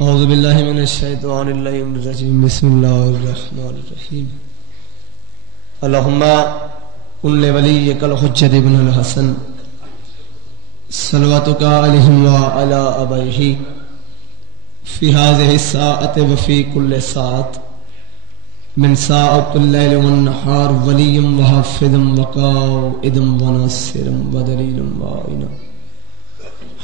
اعوذ باللہ من الشیطان الرجیم بسم اللہ الرحمن الرحیم اللہم قل لولیک الحجۃ ابن الحسن صلواتک علیہم وعلی آبائہ فی هذه الساعة وفی کل ساعة من ساعة اللیل والنہار ولی وحافظ وقائد وناصر ودلیل وعین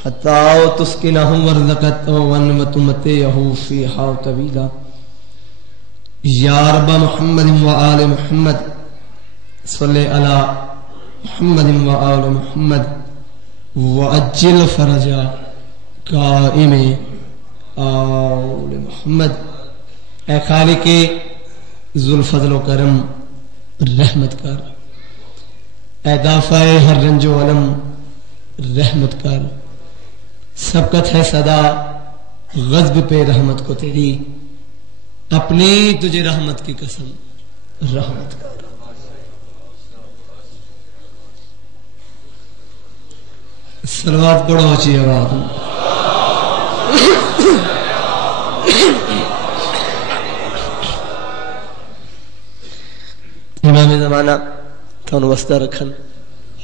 حتی تسکنہ ورزقت ونمتمتیہ فیہا طویلا یا رب محمد وآل محمد صلی علی محمد وآل محمد وعجل فرجا قائم آل محمد. اے خالق ذوالفضل و کرم رحمت کر، اے دافع ہر رنج و علم رحمت کر، سبقت ہے صدا غضب پہ رحمت کو تیری، اپنی تجھے رحمت کی قسم رحمت کر. صلوات پڑھو اچھی آواز. امام زمانہ تھانو وسطہ رکھن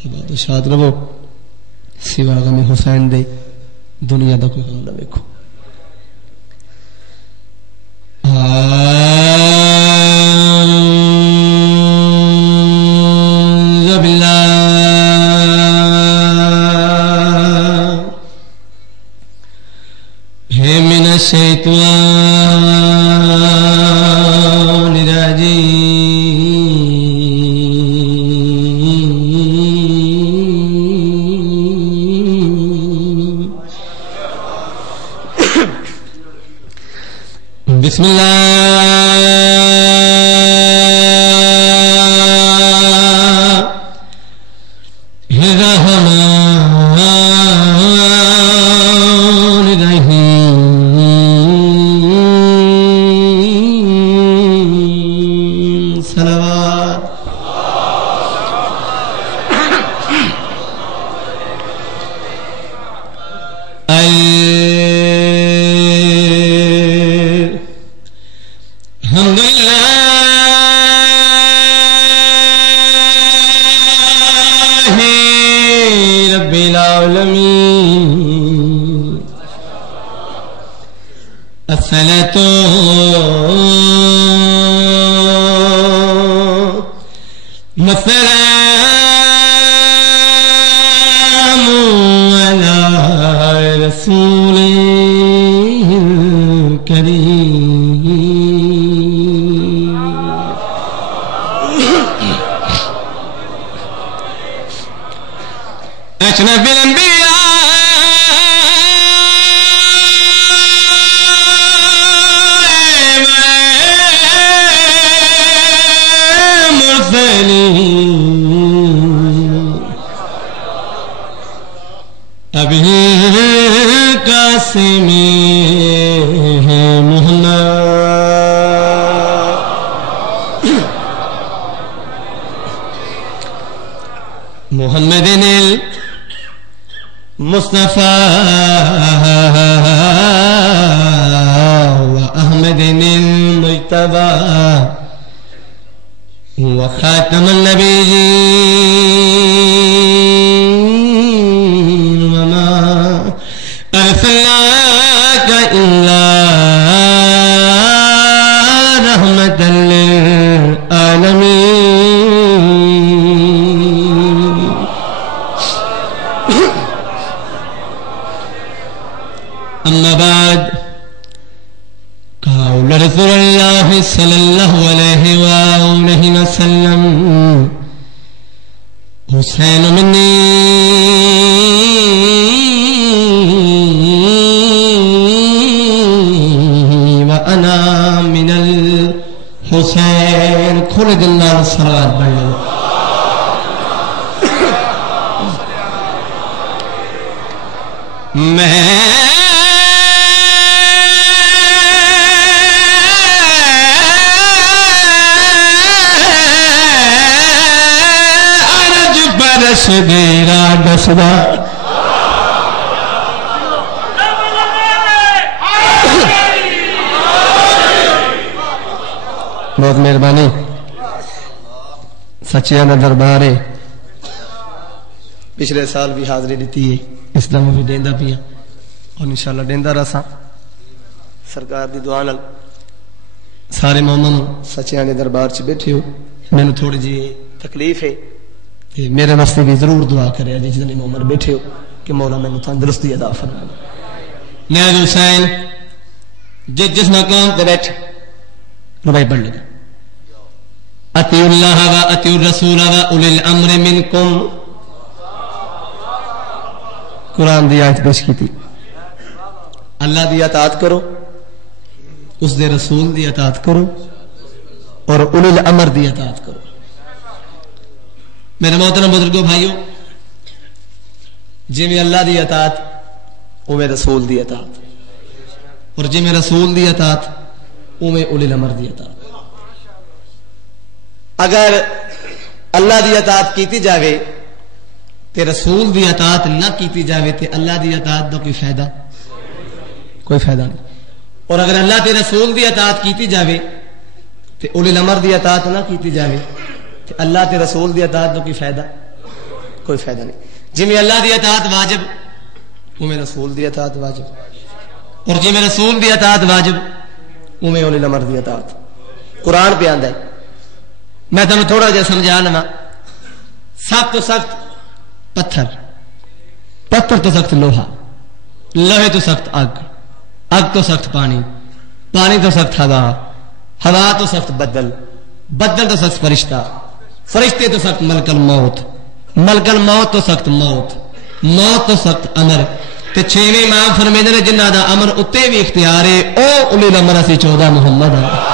عباد و شاد رہو، سوا غم حسین دے دنیا دا کوئی غم نہ ویکھو. اعوذ باللہ من الشیطان الرجیم. بسم اللہ الرحمن الرحیم. صلوات. الصلاة والسلام على رسوله الكريم. أشرف الأنبياء ابھی قاسم محمد المصطفى وأحمد المجتبى وخاتم النبيين وما أرسلناك إلا رحمة للعالمين. أما بعد، قول رسول الله صلى الله عليه وآله وسلم حسين مني وأنا من الحسين. خلد الله الصلاة بينه. عرج برش دیرا دسدا بہت مہربانی سچیاں دا دربار ہے پچھلے سال بھی حاضری دیتی ہے اس دم بھی دیندا پیا اور انشاءاللہ دیندا رہساں سرکار دی دعا نال سارے مومن سچیاں دے دربار چ بیٹھے ہو مینوں تھوڑی جی تکلیف ہے تے میرے واسطے بھی ضرور دعا کریا جس جنے مومن بیٹھے ہو کہ مولا مینوں تندرستی عطا فرمائے نیاز حسین جس مقام تے بیٹھے ربائی پڑھ لگا اطیعوا اللہ و اطیعوا الرسول و اولی الامر منکم قرآن دی آیت پیش کی تھی اللہ دی اطاعت کرو اس دے رسول دی اطاعت کرو اور اولی الامر دی اطاعت کرو میرے محترم بزرگوں بھائیو جی میں اللہ دی اطاعت او میں رسول دی اطاعت اور جی میں رسول دی اطاعت او میں اولی الامر دی اطاعت اگر اللہ دی اطاعت کیتی جاوے تے رسول دی اطاعت نہ کیتی جاوے تے اللہ دی اطاعت دا کوئی فائدہ نہیں اور اگر اللہ تے رسول دی اطاعت کیتی جاوے تے اولی الامر دی اطاعت نہ کیتی جاوے تے اللہ تے رسول دی اطاعت دا کوئی فائدہ نہیں جی میں اللہ دی اطاعت واجب او میں رسول دی اطاعت واجب اور جی میں رسول دی اطاعت واجب او میں اولی الامر دی اطاعت قرآن پہ آندا ہے میں تمہیں تھوڑا جا سمجھا لوا سخت تو سخت پتھر تو سخت لوہا لوہے تو سخت اگ تو سخت پانی تو سخت ہوا تو سخت بدل تو سخت فرشتے تو سخت ملک الموت تو سخت موت تو سخت امر تے چھویں امام فرمیندے نے جنہاں دا امر اتے بھی اختیار ہے او اولی الامر اسی 14 محمد ہے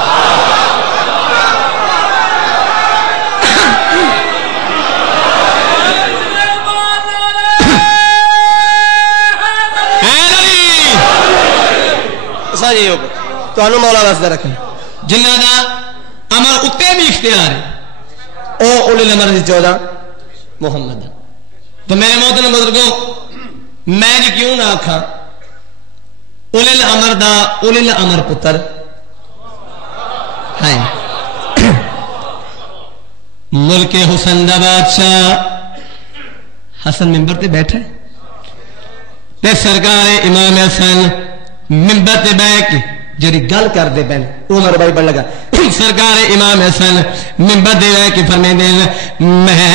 تو مولا واسطہ رکھیں جنہاں دا امر اتے بھی اختیار ہے او اولی الامر دی 14 محمد تو میرے محترم بزرگوں میں جی کیوں نہ آکھاں اولی الامر دا اولی الامر پتر ہے ملک حسن دا بادشاہ حسن ممبر تے بیٹھے تے سرکار امام حسن ممبر تے بیٹھ کے جڑی گل کر دے پہن عمر بھائی بڑھ لگا سرکار امام حسن ممبر دے بیٹھ کے فرمیندے میں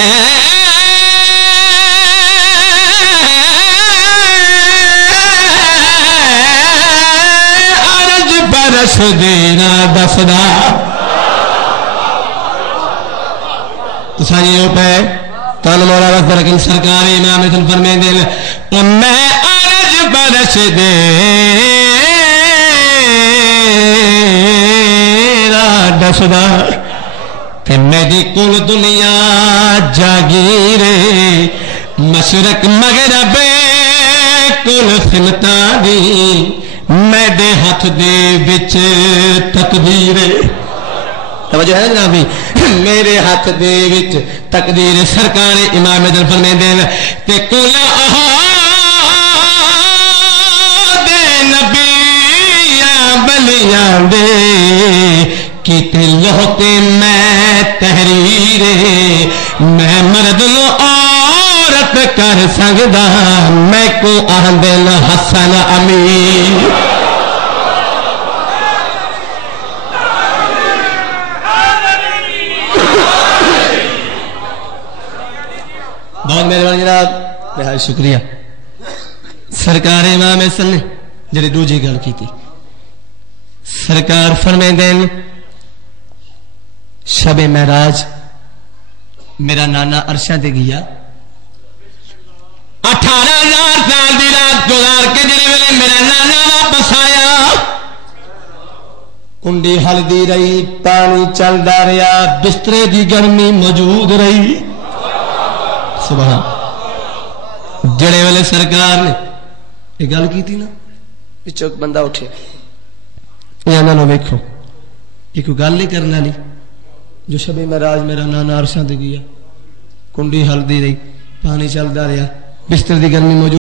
عرض برس دینا دسدا تو سائیوں پہ تن مولا وقت لیکن سرکار امام حسن فرمیندے میں عرض برس دے دسدا تے میری کل دنیا جاگیرے مشرق مغرب کل سمتاں دی میرے ہاتھ دے وچ تقدیر توجہ ہے جنابی میرے ہاتھ دے وچ تقدیر سرکار امام حسن فرمیندے تے کل بلیاں دے کیتے لوتے میں تحریر میں مرد نو عورت کر سکدا میں کو آندن حسن امیر بہت مہربانی جناب بہت شکریہ سرکار امام حسن نے جڑی دوجی گل کی تھی سرکار فرمیندے شب معراج میرا نانا عرشاں تے گیا 18,000 سال دی رات گزار کے جڑے ویلے میرا نانا واپس آیا کنڈی ہلدی رہی پانی چلدا رہیا بسترے دی گرمی موجود رہی سبحان جڑے ویلے سرکار نے یہ گل کی تھی نا پچھو بندہ اٹھے نو ویکھو یہ کوئی گل نہیں کرنے والی جو شب معراج میرا نانا عرشاں تے گیا کنڈی ہلدی رہی پانی چلتا رہا، بستر کی گرمی موجود